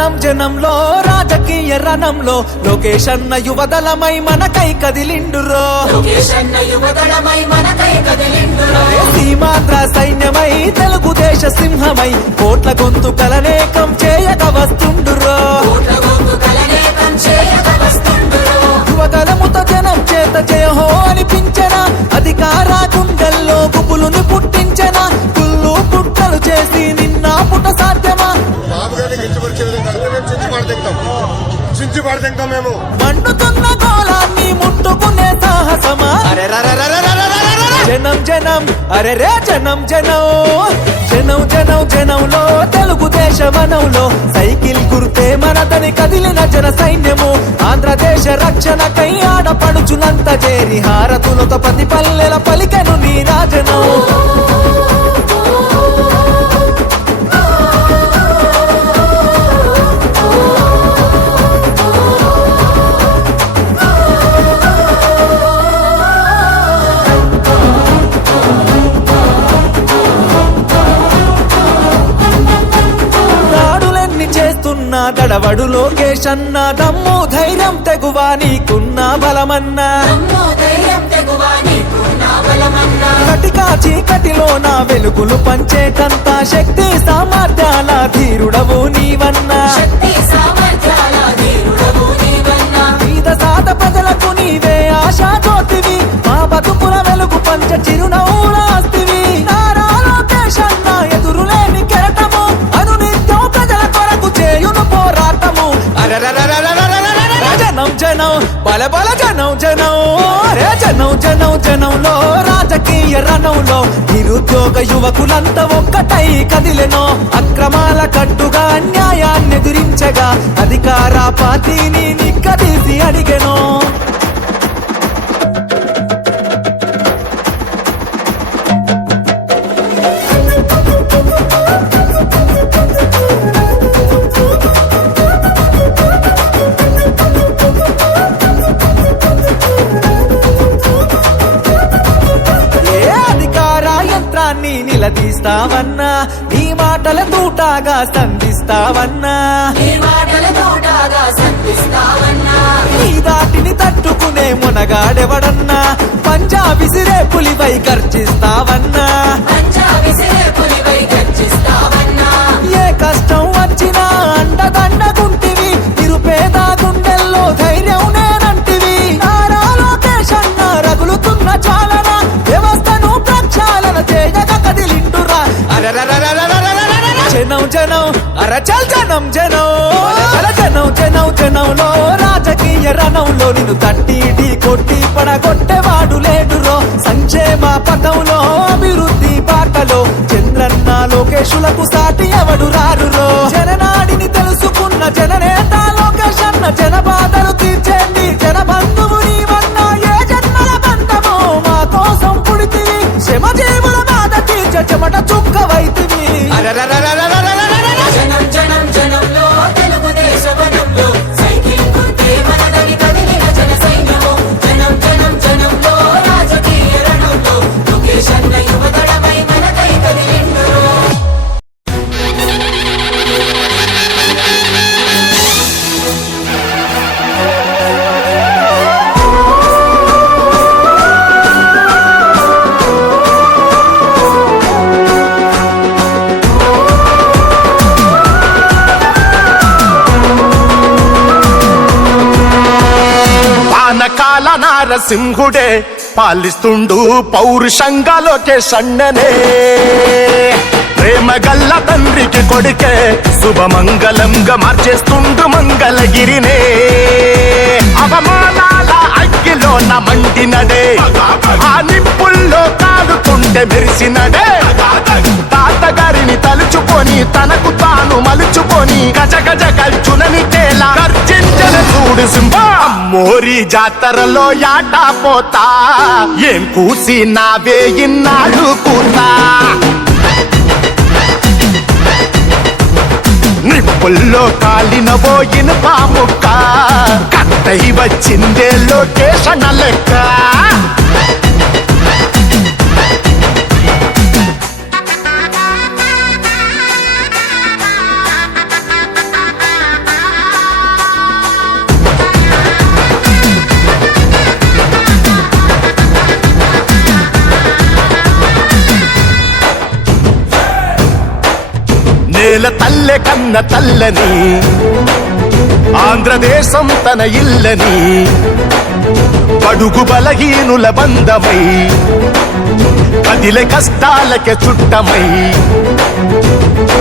జనం జనంలో రాజకీయ రణంలో లోకేష్ అన్న యువదళమై మనకై కదిలిండురో సీమాంధ్ర సైన్యమై తెలుగుదేశ సింహమై కోట్ల గొంతుకలనేకం చేయక వస్తుండురో యువదళముతో జనం చేత జయహో అనిపించన అధికార గుండెల్లో గుబులుని పుట్టించన కుళ్ళు పుట్టలు చేసి నిన్న పుట సాధ్యమా మండుతున్న గోళాన్ని ముట్టుకునే సాహసమా జనం జనం అరే రే జనం జనం జనం జనం జనంలో తెలుగుదేశ వనంలో సైకిల్ గుర్తే మనదని కదిలిన జన సైన్యము ఆంధ్రదేశ రక్షణకై ఆడపడుచులంత చేరి హారతులతో ప్రతి పల్లెల పలికెను నీ రాజనం దడవడు లోకేష్ అన్న దమ్ము ధైర్యం తెగువా నీకున్న బలమన్నా కటికా చీకటిలో నా వెలుగులు పంచేటంత శక్తి సామర్థ్యాల ధీరుడవు నీవన్నా పేద సాత ప్రజలకు నీవే ఆశా జ్యోతివి మా బతుకుల వెలుగు పంచ చిరునవ్వులాస్తివి నారా లోకేష్ అన్న ఎదురులేని కెరటము అనునిత్యం ప్రజల కొరకు చేయును పోరాటము జనం జనం బల బల జనం జనం రే జనం జనం జనంలో రాజకీయ రణంలో నిరుద్యోగ యువకులంతా ఒక్కటై కదిలెనో అక్రమాల కట్టుగా అన్యాయాన్ని ఎదిరించగా అధికార పార్టీని నిక్కదీసి అడిగెనో నిలదీస్తావన్నా నీ మాటల తూటాగా సంధిస్తావన్నా నీ దాటిని తట్టుకునే మునగాడెవడన్నా పంజా విసిరే పులిపై గర్జిస్తావన్నా ఏ కష్టం వచ్చినా అండదండగుంటివి నిరుపేద గుండెల్లో ధైర్యం నేనంటివి నారా లోకేష్ అన్న రగులుతున్న చాలన వ్యవస్థను ప్రక్షాళన చేయగా కదిలిండురా జనం జనం అరచల్ జనం జనం జనం జనం జనంలో రాజకీయ రణంలో నిన్ను తట్టి ఢీ కొట్టి పడగొట్టేవాడు లేడురో సంక్షేమ పథంలో అభివృద్ధి బాటలో చంద్రన్న లోకేశులకు సాటి ఎవడు రారురో జననాడిని తెలుసుకున్న జననేత లోకేష్ అన్న జన బాధలు తీర్చేండి జన బంధువు నీవన్నా ఏ జన్మల బంధమో మా కోసం పుడితివి శ్రమ జీవుల బాధ తీర్చ చెమట చుక్కవైతివి జనం జనం జనంలో తెలుగుదేశ వనంలో సైకిల్ గుర్తే మనదని కదిలిన జన సైన్యము జనం జనం జనంలో రాజకీయ రణంలో లోకేష్ అన్న యువదళమై మనకై కదిలిండురో నారసింహుడే పాలిస్తుండు పౌరుషంగా లోకేష్ అన్ననే ప్రేమ గల్ల తండ్రికి కొడుకే శుభమంగళంగా మార్చేస్తుండు మంగళగిరినే అవమానాల అగ్గిలోన మండినడే ఆ నిప్పుల్లో కాలుతుంటే మెరిసినడే తాతగారిని తలుచుకొని తనకు తాను మలుచుకొని గజ గజ కల్చునని తేలా గర్జించల చూడు సింహ అమ్మోరి జాతరలో యాటా పోతా ఏం కూసి నావే ఇన్నాళ్ళు కూతా నిప్పుల్లో కాలిన పోయిన పాముక్క కట్టై వచ్చిందే లోకేష్ అన్న లెక్క నేల తల్లె కన్న తల్లని ఆంధ్రదేశం తన ఇల్లని బడుగు బలహీనుల బంధమై కదిలే కష్టాలకే చుట్టమై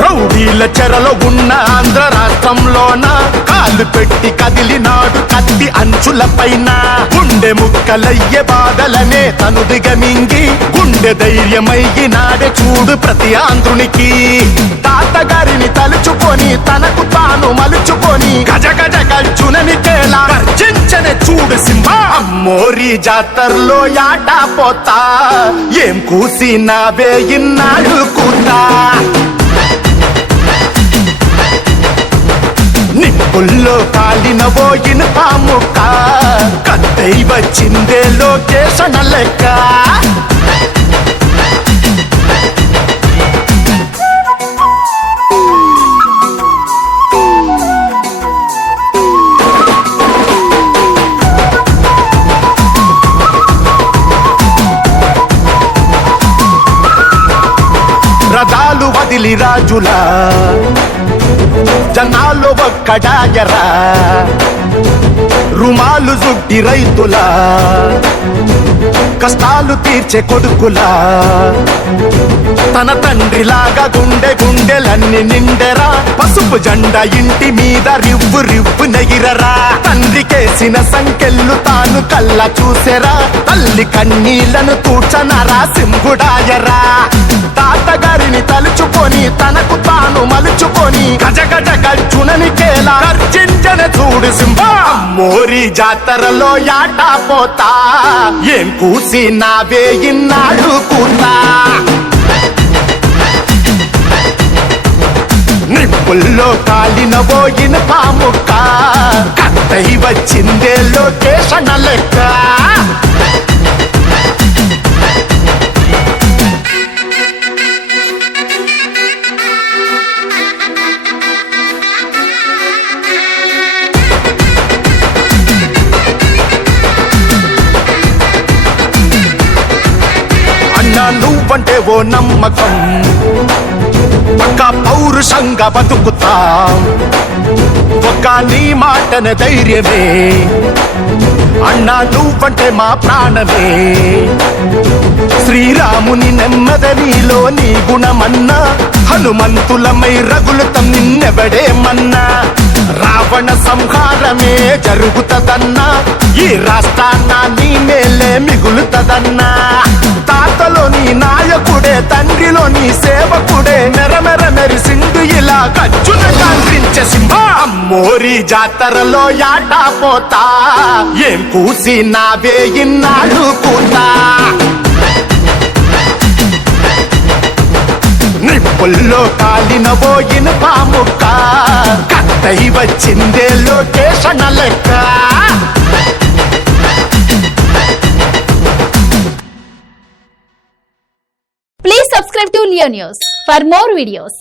రౌడీల చెరలో ఉన్న ఆంధ్ర రాష్ట్రంలోన కాలు పెట్టి కదిలినాడు కత్తి అంచుల పైన గుండె ముక్కలయ్యే బాధలనే తను దిగమింగి గుండె ధైర్యమయ్యినాడే చూడు ప్రతి ఆంధ్రునికి తాతగారిని తలుచుకొని తనకు తాను మలుచుకొని గజ గజ గజ్జునని కేలా గర్జించనే చూడు సింహ అమ్మోరి జాతరలో యాటా పోతా ఏం కూసి నావే ఇన్నాడు కూతా నిప్పుల్లో కాలిన పోయిన పాముక్క కత్తై వచ్చిందే లోకేశన లెక్క రథాలు వదిలి రాజులా జనాలు ఒక్కడాయరా రుమాలు జుడ్డి రైతులా కష్టాలు తీర్చే కొడుకులా తన తండ్రిలాగా గుండె గుండెలన్నీ నిండెరా పసుపు జెండా ఇంటి మీద రివ్వు రివ్వు నెగిరరా తండ్రికేసిన సంకెళ్ళు తాను కళ్ళ చూసెరా తల్లి కన్నీళ్లను తూచనరా సింహుడాయరా తాతగారిని తలుచుకొని తనకు తాను మలుచుకొని గజ గజ గజ్జునని కేలా గర్జించన చూడు సింహ మోరి జాతరలో యాటా పోతా ఏం కూసి నావే ఇన్నాడు కూతా నిప్పుల్లో కాలిన పోయిన పాముక్క కత్తై వచ్చిందే లోకేశన లెక్క నువ్వంటే ఓ నమ్మకం పక్క పౌరుషంగా బతుకుతా ఒక నీ మాటన ధైర్యమే అన్నా నువ్వంటే మా ప్రాణమే శ్రీరాముని నెమ్మద నీలో నీ గుణమన్నా హనుమంతులమై రగులుతం నిన్నెవడేమన్నా రావణ సంహారమే జరుగుతదన్నా ఈ రాష్ట్రాన్న నీ మేలే మిగులుతదన్నా తాతలో నీ నాయకుడే తండ్రిలో నీ సేవకుడే మెరమెర మెరిసిండు ఇలా గజ్జున కాండ్రించే సింహ అమ్మోరి జాతరలో యాటా పోతా ఏం కూసి నావే ఇన్నాడు కూతా నిప్పుల్లో కాలిన పోయిన పాముక్క కత్తై వచ్చిందే లోకేశన లెక్క Please subscribe to Leo News for more videos.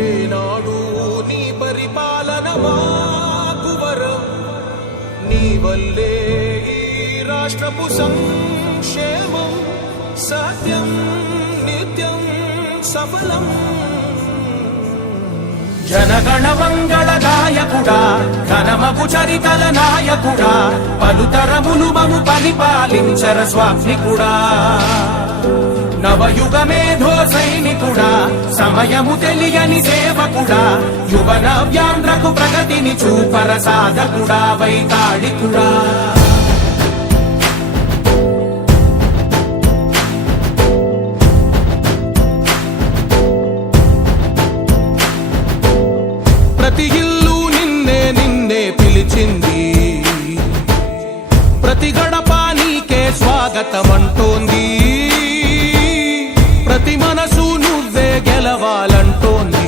ఏనాడు నీ పరిపాలన మాకు వరం నీ వల్లే ఈ రాష్ట్రపు సంక్షేమం సత్యం నిత్యం సఫలం జనగణ మంగళ గాయకుడా ఘనమగు చరితల నాయకుడా పలుతరములు మము పరిపాలించర స్వామికుడా నవయుగ మేధో సైనికుడా సమయము తెలియని సేవకుడా యువన వ్యాంధ్రకు ప్రగతిని చూపర సాధకుడా వైతాళికుడా ప్రతి ఇల్లు నిన్నే నిన్నే పిలిచింది ప్రతి గడప నీకే స్వాగతమంటోంది ప్రతి మనసు నువ్వే గెలవాలంటోంది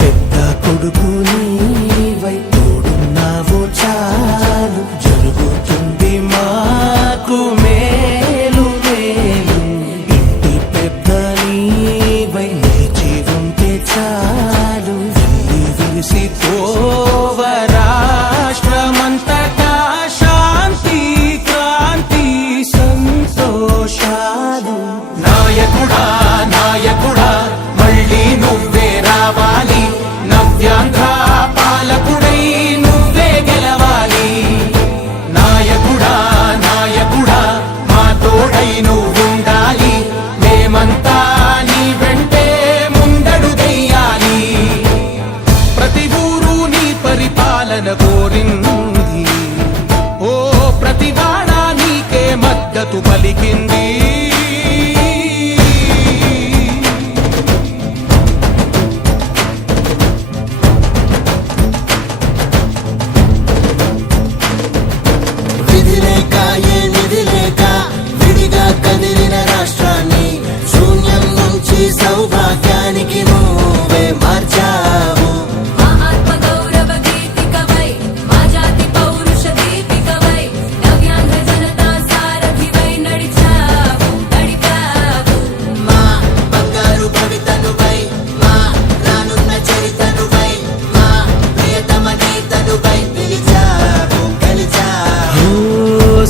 పెద్ద కొడుకు నీవై తోడున్నావు చాలు జరుగుతుంది మాకు మేలు మేలు ఇంటి పెద్ద నీవై నిలిచి ఉంటే చాలు వెళ్ళి విరిసి పోవ రాష్ట్రమంతటా శాంతి క్రాంతి సంతోషాలు నాయకుడా నాయకుడా మళ్ళీ నువ్వే రావాలి నవ్యాంధ్ర పాలకుడై నువ్వే గెలవాలి నాయకుడా నాయకుడా మా తోడై నువ్వుండాలి మేమంతా నీ వెంటే ముందడుగెయ్యాలి ప్రతి ఊరు నీ పరిపాలన కోరింది ఓ ప్రతి వాడ నీకే మద్దతు పలికింది విధి లేక ఏ నిధి లేక విడిగా కదిలిన రాష్ట్రాన్ని శూన్యం నుంచి సౌభాగ్యానికి నువ్వే మార్చావు మా ఆత్మ గౌరవ గీతికవై మా జాతి పౌరుష దీపికవై నవ్యాంధ్ర జనతా సారథివై నడిచావు మా బంగారు భవితనువై మా రానున్న చరితనువై మా ప్రియతమ నేతనువై పిలిచావు గెలిచావు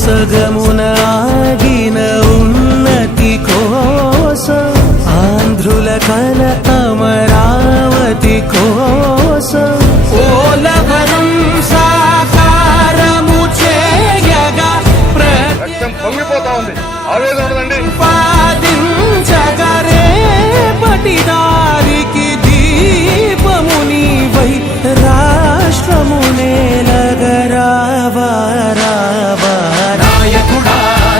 సగమున ఆగిన ఉన్నతి కోసం ఆంధ్రుల కల అమరావతి కోసం పోలవరం సాకారము చేయగా పొంగిపోతా ఉంది ఆవేదన ఉందండి ప్రతిపాదించగరే పటిదారికి దీపము నీవై రాష్ట్రము నేలగరావా రావా నాయకుడా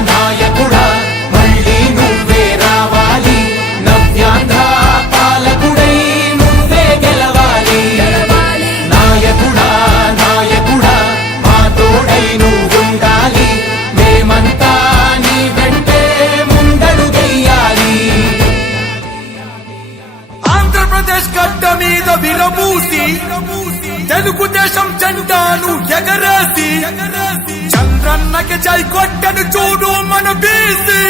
నాయకుడా మళ్ళీ నువ్వే రావాలి నవ్యాంధ్ర పాలకుడై నువ్వే గెలవాలి నాయకుడా నాయకుడా మా తోడై నువ్వుండాలి మేమంతా నీ వెంటే ముందడుగెయ్యాలి ఆంధ్రప్రదేశ్ గడ్డ మీద విరబూసి తెలుగుదేశం జెండాను ఎగరేసి చంద్రన్నకి జై కొట్టను చూడు మన బీసీ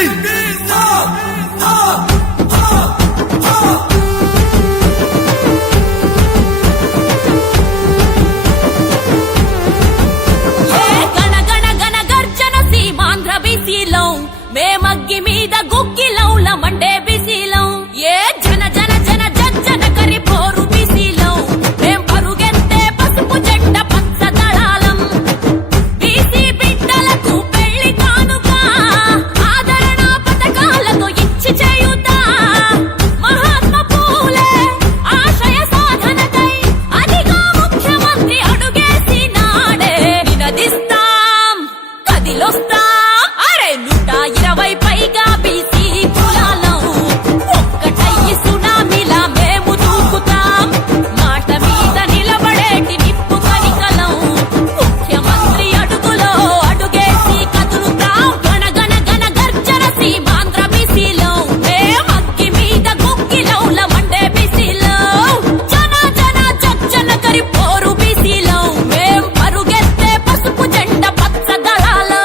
గణ గణ గణ గర్జన సీమాంధ్ర బీసీలో మేమగ్గి మీద గుగ్గిలౌల మండే బీసీలో ఏ జన జన జన జన కరి పోరు బీసీలో మేం పరుగెత్తే పసుపు జెండ పచ్చ దళాలం బీసీ బిడ్డలకు పెళ్లి కానుక ఆదరణ పథకాలతో ఇచ్చి చేయుతా మహాత్మా పూలే ఆశయ సాధనకై అదిగా ముఖ్యమంత్రి అడుగేసి నాడే నినదిస్తాం కదిలొస్తాం అరే 120 పైగా బీసీ కులాలం ఒక్కటయ్యి సునామీలా మేము దూకుతాం మాట మీద నిలబడేటి నిప్పు కనికలం ముఖ్యమంత్రి అడుగులో అడుగేసి కదులుతాం గణ గణ గణ గర్జన సీమాంధ్ర బీసీలో మేమగ్గి మీద గుగ్గిలౌల మండే బీసీలో జన జన జన కరి పోరు బీసీలో మేం పరుగెత్తే పసుపు జెండ పచ్చ దళాలో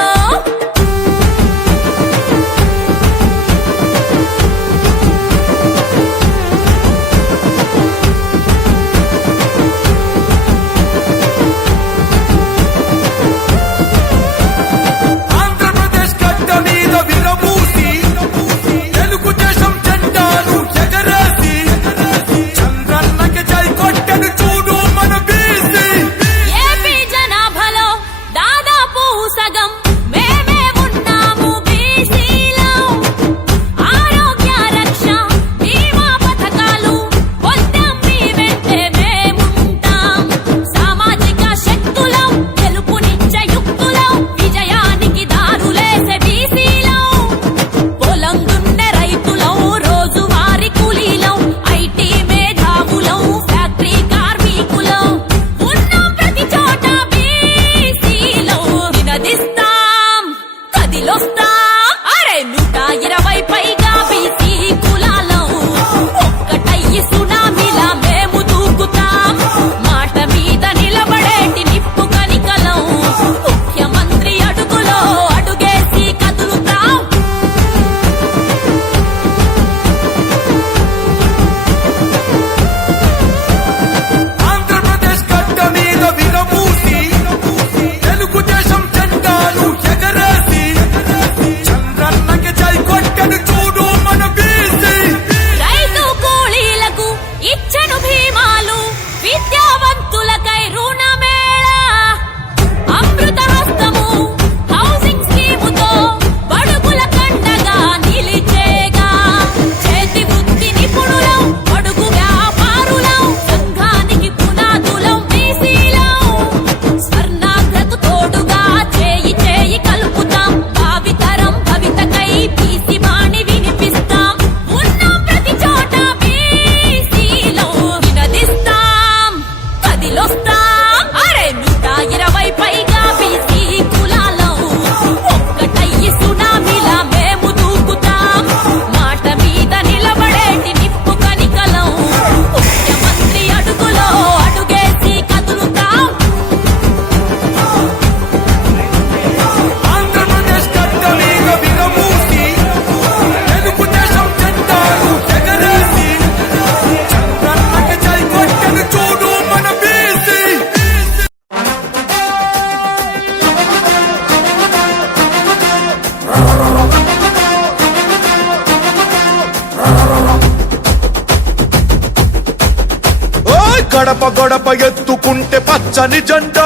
గడప గడప ఎత్తుకుంటే పచ్చని జెండా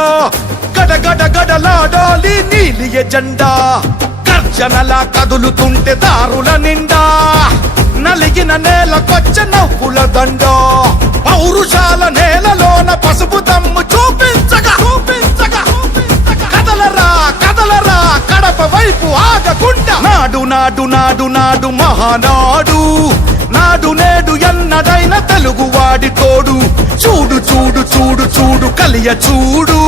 గడగడ గడలాడాలి నీలి ఎజెండా గర్జనలా కదులుతుంటే దారుల నిండా నలిగిన నేలకొచ్చ నవ్వుల దండ పౌరుషాల నేలలోన పసుపు దమ్ము చూపించగా కదలరా కదలరా కడప వైపు ఆగకుండా నాడు నాడు నాడు నాడు మహానాడు నాడు నేడు ఎన్నడైన తెలుగువాడి తోడు చూడు చూడు చూడు చూడు కలియ చూడు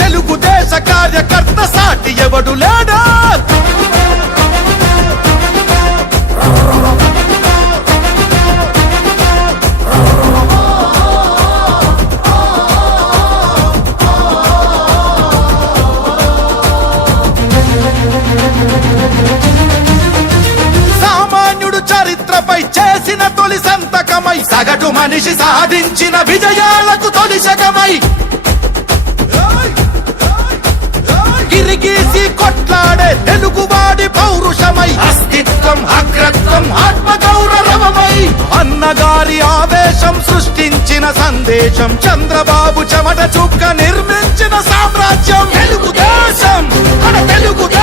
తెలుగుదేశ కార్యకర్త సాటి ఎవడు లేడా సామాన్యుడు చరిత్రపై చేసిన తొలి సంతకమై సగటు మనిషి సాధించిన విజయాలకు తొలి శకమై గిరిగీసి కొట్లాడే తెలుగువాడి పౌరుషమై అస్తిత్వం అగ్రత్వం ఆత్మగౌరవమై అన్నగారి ఆవేశం సృష్టించిన సందేశం చంద్రబాబు చెమట చుక్క నిర్మించిన సామ్రాజ్యం తెలుగుదేశం మన తెలుగుదేశం